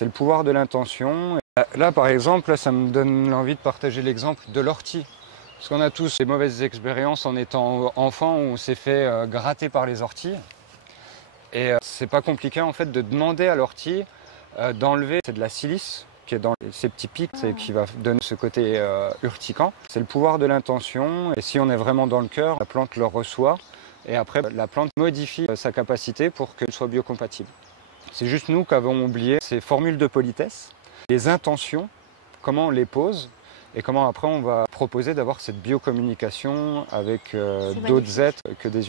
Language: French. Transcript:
C'est le pouvoir de l'intention. Là, par exemple, ça me donne l'envie de partager l'exemple de l'ortie. Parce qu'on a tous des mauvaises expériences en étant enfant où on s'est fait gratter par les orties. Et c'est pas compliqué en fait de demander à l'ortie d'enlever, c'est de la silice qui est dans ces petits pics et qui va donner ce côté urticant. C'est le pouvoir de l'intention et si on est vraiment dans le cœur, la plante le reçoit et après la plante modifie sa capacité pour qu'elle soit biocompatible. C'est juste nous qui avons oublié ces formules de politesse, les intentions, comment on les pose et comment après on va proposer d'avoir cette biocommunication avec d'autres êtres que des humains.